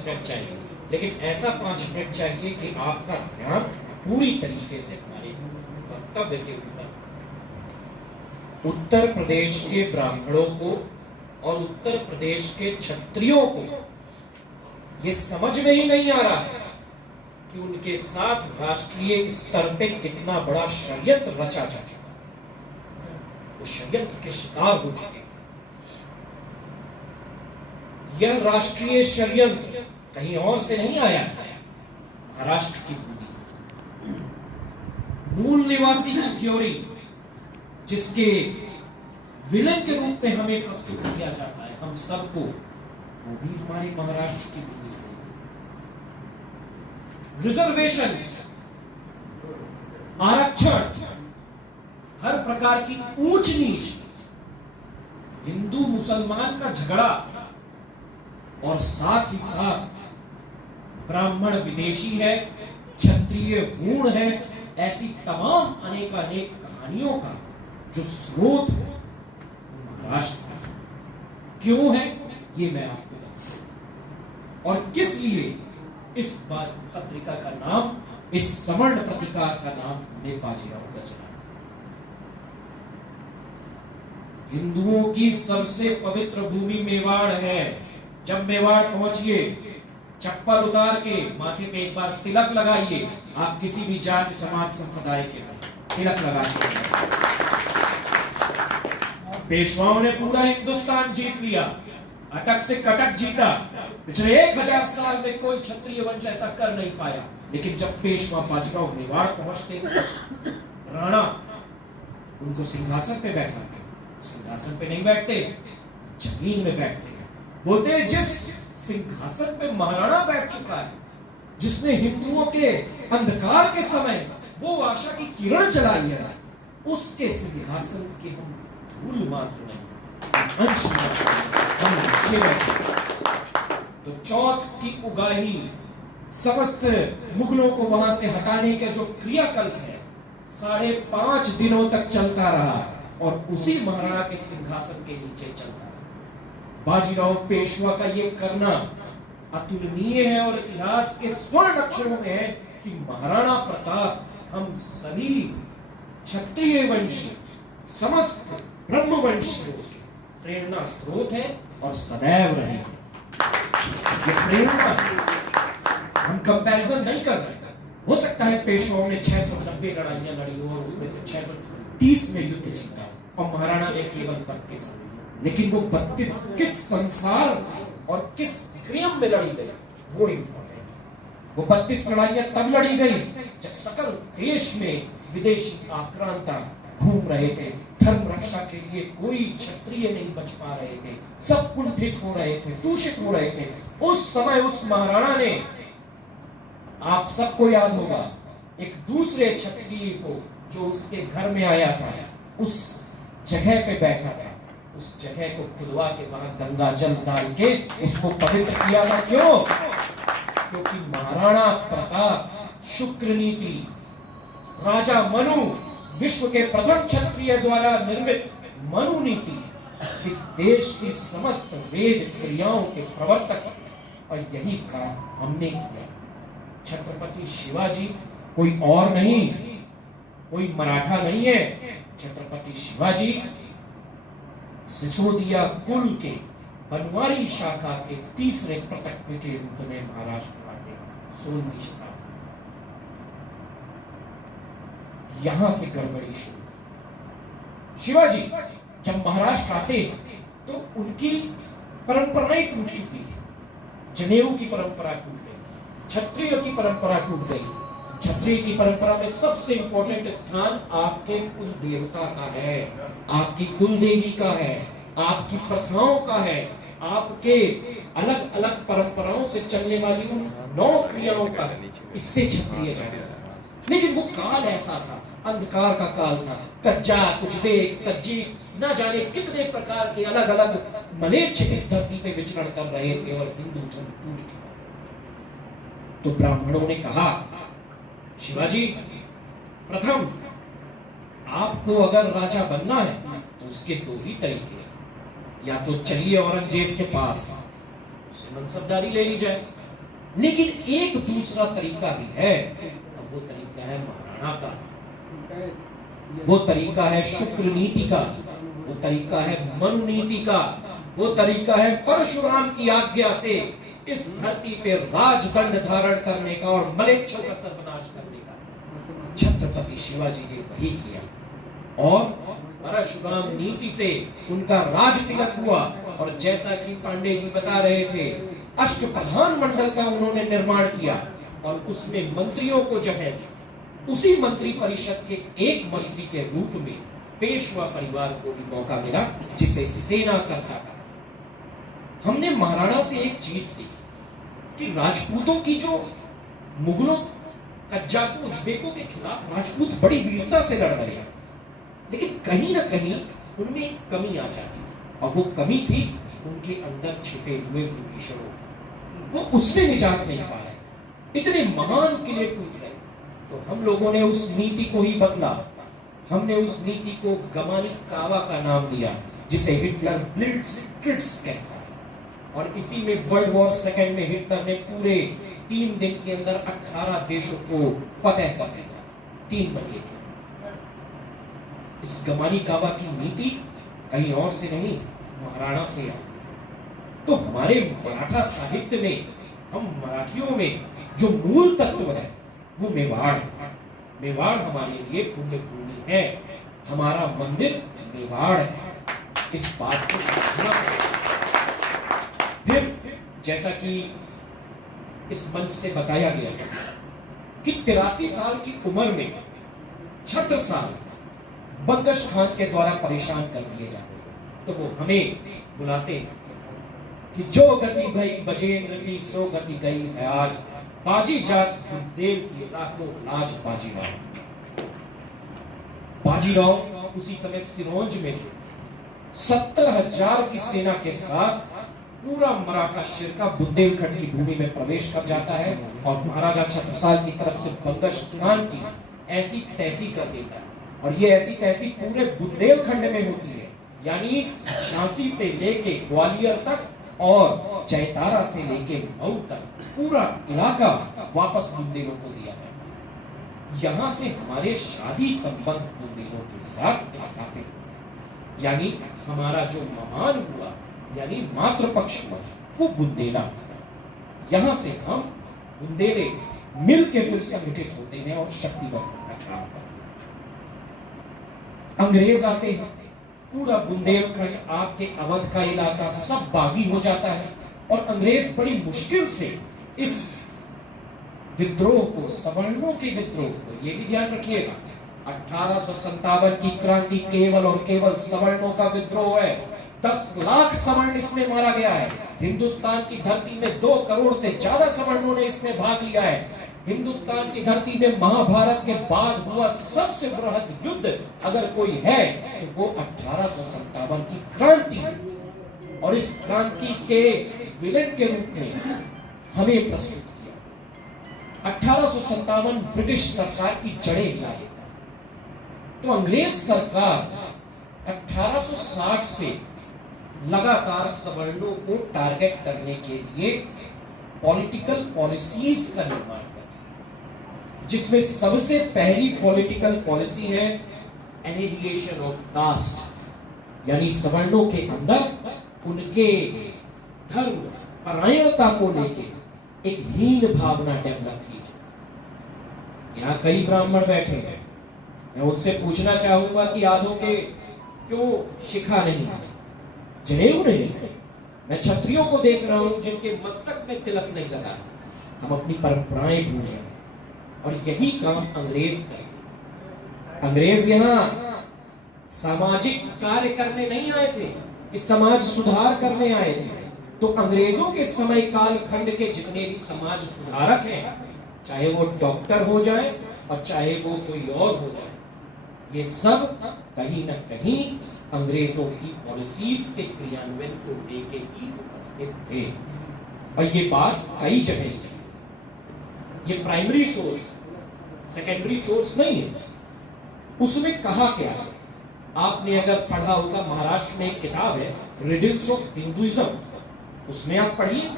Minute चाहिए, लेकिन ऐसा 5 मिनट चाहिए कि आपका ध्यान पूरी तरीके से हमारे वक्तव्य के ऊपर। उत्तर प्रदेश के ब्राह्मणों को और उत्तर प्रदेश के क्षत्रियों को ये समझ में ही नहीं आ रहा है कि उनके साथ राष्ट्रीय स्तर पे कितना बड़ा षड्यंत्र रचा जा चुका है। वो षड्यंत्र के शिकार हो चुके हैं। यह राष्ट्रीय षड्यंत्र कहीं और से नहीं आया है, महाराष्ट्र की भूमि से। मूल निवासी की थ्योरी, जिसके विलन के रूप में हमें प्रस्तुत किया जाता है हम सबको, वो भी हमारे महाराष्ट्र की भूमि से। रिजर्वेशंस, आरक्षण, हर प्रकार की ऊंच नीच, हिंदू मुसलमान का झगड़ा और साथ ही साथ ब्राह्मण विदेशी है, क्षत्रिय हूण है, ऐसी तमाम अनेकानेक कहानियों का जो स्रोत महाराष्ट्र में क्यों है, ये मैं आपको बताऊं। और किस लिए इस बार पत्रिका का नाम, इस सवर्ण प्रतिकार का नाम हमने बाजीराव का चुना। हिंदुओं की सबसे पवित्र भूमि मेवाड़ है। जब मेवाड़ पहुंचिए, चप्पल उतार के माथे पे एक बार तिलक लगाइए। आप किसी भी जाति समाज संप्रदाय के तिलक लगाइए। पेशवाओं ने पूरा हिंदुस्तान जीत लिया, अटक से कटक जीता। पिछले 1000 साल में कोई क्षत्रिय वंश ऐसा कर नहीं पाया। लेकिन जब पेशवा बाजीराव मेवाड़ पहुंचते, राणा उनको सिंहासन पे बैठाते। सिंहासन पे नहीं बैठते, जमीन में बैठते। बोलते हैं जिस सिंहासन पे महाराणा बैठ चुका है, जिसने हिंदुओं के अंधकार के समय वो आशा की किरण जलाई है, उसके सिंहासन की हम धूल मात्र नहीं, अंश हम नीचे बैठे। तो चौथ की उगाही, समस्त मुगलों को वहां से हटाने का जो क्रियाकल्प है, 5.5 दिनों तक चलता रहा और उसी महाराणा के सिंहासन के नीचे चलता रहा। बाजीराव पेशवा का ये करना अतुलनीय है और इतिहास के स्वर्ण अक्षरों में है कि महाराणा प्रताप हम सभी क्षत्रिय वंशी, समस्त ब्रह्मवंशियों के प्रेरणा स्रोत है और सदैव रहेंगे। ये प्रेरणा हम कंपैरिजन नहीं कर रहे। हो सकता है पेशवाओं ने 690 लड़ाइयां लड़ी हो और उसमें से 630 में युद्ध जीता और महाराणा ने केवल 32, लेकिन वो 32 किस संसार और किस क्रियम में लड़ी गई, वो इंपॉर्टेंट। वो 32 लड़ाइयां तब लड़ी गई जब सकल देश में विदेशी आक्रांता घूम रहे थे। धर्म रक्षा के लिए कोई क्षत्रिय नहीं बच पा रहे थे, सब कुंठित हो रहे थे, दूषित हो रहे थे। उस समय उस महाराणा ने, आप सबको याद होगा, एक दूसरे क्षत्रिय को जो उसके घर में आया था, उस जगह पे बैठा था, उस जगह को खुदवा के वहां गंगा जल डाल के उसको पवित्र किया था। क्यों? क्योंकि महाराणा प्रताप शुक्र नीति, राजा मनु, विश्व के प्रथम क्षत्रिय द्वारा निर्मित मनु नीति, इस देश की समस्त वेद क्रियाओं के प्रवर्तक, और यही काम हमने किया। छत्रपति शिवाजी कोई और नहीं, कोई मराठा नहीं है। छत्रपति शिवाजी सिसोदिया कुल के बनवारी शाखा के तीसरे प्रतक्व के रूप में महाराष्ट्र आते, 16वीं शताब्दी। यहां से गड़बड़ी शुरू। शिवाजी जब महाराष्ट्र आते तो उनकी परंपराएं टूट चुकी थी। जनेऊ की परंपरा टूट गई, क्षत्रिय की परंपरा टूट गई। क्षत्रिय की परंपरा में सबसे इंपॉर्टेंट स्थान आपके कुल देवता का है, आपकी कुल देवी का है, आपकी प्रथाओं का है, आपके अलग अलग परंपराओं से चलने वाली उन 9 क्रियाओं का है। इससे क्षत्रिय जाना। लेकिन वो काल ऐसा था, अंधकार का काल था। कज्जा, कुचबेक, कज्जी, न जाने कितने प्रकार के अलग अलग मलेच्छ इस धरती पे विचरण कर रहे थे और हिंदू धर्म टूट चुका। तो ब्राह्मणों ने कहा, शिवाजी प्रथम आपको अगर राजा बनना है तो उसके 2 ही तरीके हैं। या तो चलिए औरंगजेब के पास, उससे मनसबदारी ले ली जाए, लेकिन एक दूसरा तरीका भी है, अब वो तरीका है महाराणा का, वो तरीका है शुक्र नीति का, वो तरीका है मनु नीति का, वो तरीका है परशुराम की आज्ञा से इस धरती पे राजदंड धारण करने का और मलेच्छों का सर्वनाश करने का। छत्रपति शिवाजी ने वही किया और परशुराम नीति से उनका राज तिलक हुआ। और जैसा कि पांडे जी बता रहे थे, अष्टप्रधान मंडल का उन्होंने निर्माण किया और उसमें मंत्रियों को जो है उसी मंत्री परिषद के एक मंत्री के रूप में पेशवा परिवार को भी मौका मिला, जिसे सेना करता था। हमने महाराणा से एक चीज सीखी कि राजपूतों की जो मुगलों, कज्जाकों, उज्बेकों के खिलाफ राजपूत बड़ी वीरता से लड़ रहे हैं, लेकिन कहीं ना कहीं उनमें एक कमी आ जाती थी और वो कमी थी उनके अंदर छिपे हुए विभीषणों। वो उससे निजात नहीं पा रहे, इतने महान किले टूट गए। तो हम लोगों ने उस नीति को ही बदला, हमने उस नीति को गमानी कावा का नाम दिया, जिसे हिटलर ब्लिट्जक्रिग्स कहता है। और इसी में वर्ल्ड वॉर सेकेंड में हिटलर ने पूरे 3 दिन के अंदर 18 देशों को फतेह कर दिया, 3 महीने के। इस गमानी कावा की नीति कहीं और से नहीं, महाराणा से आई। तो हमारे मराठा साहित्य में, हम मराठियों में जो मूल तत्व है वो मेवाड़ है। मेवाड़ हमारे लिए पुण्य भूमि है, हमारा मंदिर मेवाड़ है। इस बात को समझना पड़ेगा। फिर जैसा कि इस मंच से बताया गया कि 83 साल की उम्र में छत्रसाल बंगश खान के द्वारा परेशान कर दिए जाते हैं, तो वो हमें बुलाते हैं कि जो गति भई बजेंद्र की सो गति गई है आज, बाजी जात देव की राखो लाज बाजीराव। बाजीराव उसी समय सिरोंज में 70,000 की सेना के साथ पूरा मराठा शिरका बुंदेलखंड की भूमि में प्रवेश कर जाता है और महाराजा छत्रसाल की तरफ से बंगश खान की ऐसी तैसी कर देता है। और ये ऐसी तैसी पूरे बुंदेलखंड में होती है, यानी झांसी से लेके ग्वालियर तक और जयतारा से लेके मऊ तक पूरा इलाका वापस बुंदेलों को दिया जाता है। यहां से हमारे शादी संबंध बुंदेलों के साथ स्थापित होते हैं, यानी हमारा जो महान हुआ, यानी मातृपक्ष हुआ, वो बुंदेला। यहां से हम बुंदेले मिल के फिर संगठित होते हैं और शक्तिवर्धन का काम करते हैं। अंग्रेज आते हैं, पूरा बुंदेलखंड, आपके अवध का इलाका सब बागी हो जाता है और अंग्रेज बड़ी मुश्किल से इस विद्रोह को, सवर्णों के विद्रोह को, ये भी ध्यान रखिएगा, 1857 की क्रांति केवल और केवल सवर्णों का विद्रोह है। 10 लाख सवर्ण इसमें मारा गया है। हिंदुस्तान की धरती में 2 करोड़ से ज्यादा सवर्णों ने इसमें भाग लिया है। हिंदुस्तान की धरती में महाभारत के बाद हुआ सबसे बृहद युद्ध अगर कोई है तो वो 1857 की क्रांति है। और इस क्रांति के विलेन के रूप में हमें प्रस्तुत किया। 1857 ब्रिटिश सरकार की जड़ें क्या है? तो अंग्रेज सरकार 1860 से लगातार सवर्णों को टारगेट करने के लिए पॉलिटिकल पॉलिसीज का निर्माण करती है, जिसमें सबसे पहली पॉलिटिकल पॉलिसी है एनिहिलेशन ऑफ कास्ट, यानी सवर्णों के अंदर उनके धर्म परायणता को लेके एक हीन भावना डेवलप की जाए। यहाँ कई ब्राह्मण बैठे हैं, मैं उनसे पूछना चाहूंगा कि आधों के क्यों शिखा नहीं है, जनेऊ नहीं है। मैं क्षत्रियों को देख रहा हूं जिनके मस्तक में तिलक नहीं लगा। हम अपनी परंपराएं भूल रहे हैं और यही काम अंग्रेज करे। अंग्रेज यहाँ सामाजिक कार्य करने नहीं आए थे, इस समाज सुधार करने आए थे। तो अंग्रेजों के समय काल खंड के जितने भी समाज सुधारक हैं, चाहे वो डॉक्टर हो जाए और चाहे वो कोई और हो जाए, ये सब कहीं ना कहीं अंग्रेजों की पॉलिसीज के क्रियान्वयन को लेके ही उपस्थित थे। और ये बात कई जगह थी। ये प्राइमरी सोर्स, सेकेंडरी सोर्स नहीं है। उसमें कहा क्या है? आपने अगर पढ़ा होगा, महाराष्ट्र में एक किताब है रिडल्स ऑफ हिंदुइज्म, उसमें आप पढ़िए